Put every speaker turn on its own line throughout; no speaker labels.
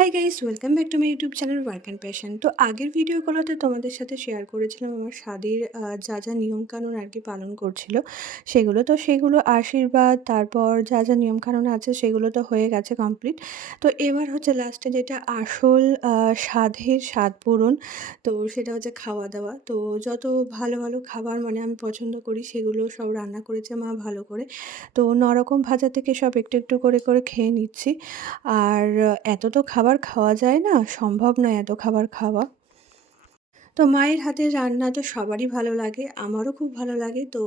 Hi guys welcome back to my YouTube channel work and passion তো আগের ভিডিওগুলোতে তোমাদের সাথে শেয়ার করেছিলাম আমার স্বাদের যা যা নিয়মকানুন আর কি পালন করছিল, সেগুলো। তো সেগুলো আশীর্বাদ, তারপর যা যা নিয়মকানুন আছে সেগুলো তো হয়ে গেছে কমপ্লিট তো এবার হচ্ছে লাস্টে যেটা আসল স্বাদের স্বাদ পূরণ, তো সেটা হচ্ছে খাওয়া দাওয়া। তো যত ভালো ভালো খাবার মানে আমি পছন্দ করি, সেগুলো সব রান্না করেছে মা ভালো করে। তো নরকম ভাজা থেকে সব একটু একটু করে করে খেয়ে নিচ্ছি। আর এত তো খাবার খাওয়া যায় না? সম্ভব নয় এত খাবার খাওয়া। তো মায়ের হাতের রান্না তো সবারই ভালো লাগে, আমারও খুব ভালো লাগে। তো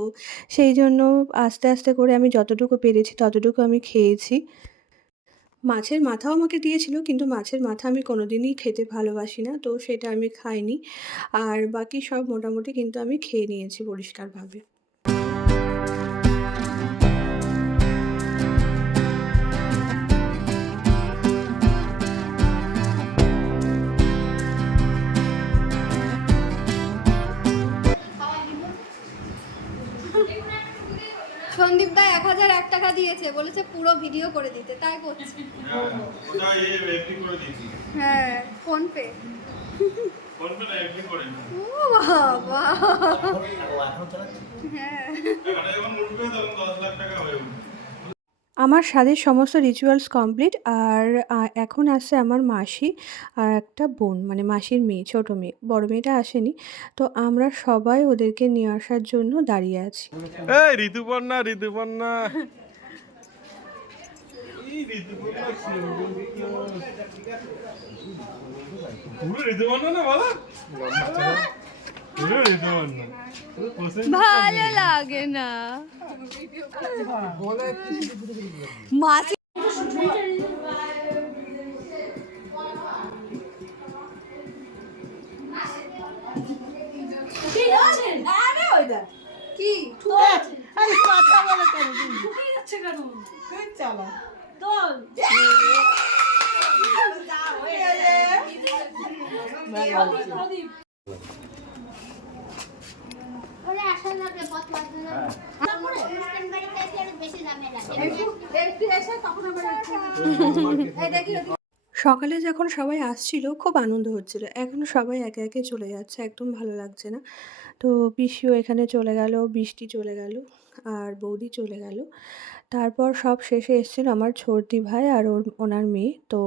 সেই জন্য আস্তে আস্তে করে আমি যতটুকু পেরেছি ততটুকু আমি খেয়েছি। মাছের মাথাও আমাকে দিয়েছিল, কিন্তু মাছের মাথা আমি কোনোদিনই খেতে ভালোবাসি না, তো সেটা আমি খাইনি। আর বাকি সব মোটামুটি কিন্তু আমি খেয়ে নিয়েছি পরিষ্কারভাবে।
সন্দীপ দা এক হাজার এক টাকা দিয়েছে বলেছে পুরো ভিডিও করে দিতে তাই করছি।
হ্যাঁ,
হ্যাঁ। ফোন পে হ্যাঁ
আমার স্বাদের সমস্ত রিচুয়ালস কমপ্লিট আর এখন আসছে আমার মাসি আর একটা বোন মানে মাসির মেয়ে, ছোটো মেয়ে, বড় মেয়েটা আসেনি। তো আমরা সবাই ওদেরকে নিয়ে আসার জন্য দাঁড়িয়ে আছি।
এই ঋতুপর্ণা ঋতুপর্ণা। ঋতুপর্ণা না
ভালো লাগে না। মাসি কি?
আরে কথা বলে কেন তুই চালা।
তারপরে
সকালে যখন সবাই আসছিল খুব আনন্দ হচ্ছিল। এখন সবাই একে একে চলে যাচ্ছে একদম ভালো লাগছে না। তো পিসিও এখানে চলে গেল বৃষ্টি চলে গেল আর বৌদি চলে গেল। তারপর সব শেষে এসেছিল আমার ছোটদি ভাই আর ওর ওনার মেয়ে। তো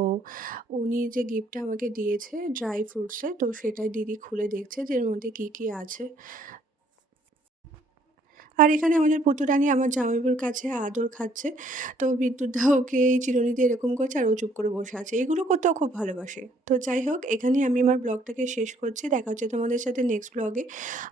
উনি যে গিফটটা আমাকে দিয়েছে ড্রাই ফ্রুটসে তো সেটাই দিদি খুলে দেখছে যে এর মধ্যে কী কী আছে। আর এখানে আমাদের পুতুরানি আমার জামাইবুর কাছে আদর খাচ্ছে। তো বিদ্যুৎ ওকে, এই চিরুনি দিয়ে এরকম করছে আর ও চুপ করে বসে আছে। এগুলো করতেও খুব ভালোবাসে। তো যাই হোক, এখানেই আমি আমার ব্লগটাকে শেষ করছি। দেখা হচ্ছে তোমাদের সাথে নেক্সট ব্লগে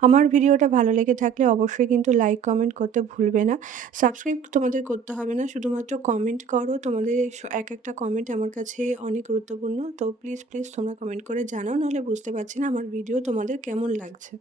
আমার ভিডিওটা ভালো লেগে থাকলে অবশ্যই কিন্তু লাইক কমেন্ট করতে ভুলবে না। সাবস্ক্রাইব তোমাদের করতে হবে না, শুধুমাত্র কমেন্ট করো। তোমাদের এক একটা কমেন্ট আমার কাছে অনেক গুরুত্বপূর্ণ। তো প্লিজ প্লিজ তোমরা কমেন্ট করে জানাও, নাহলে বুঝতে পারছি না আমার ভিডিও তোমাদের কেমন লাগছে।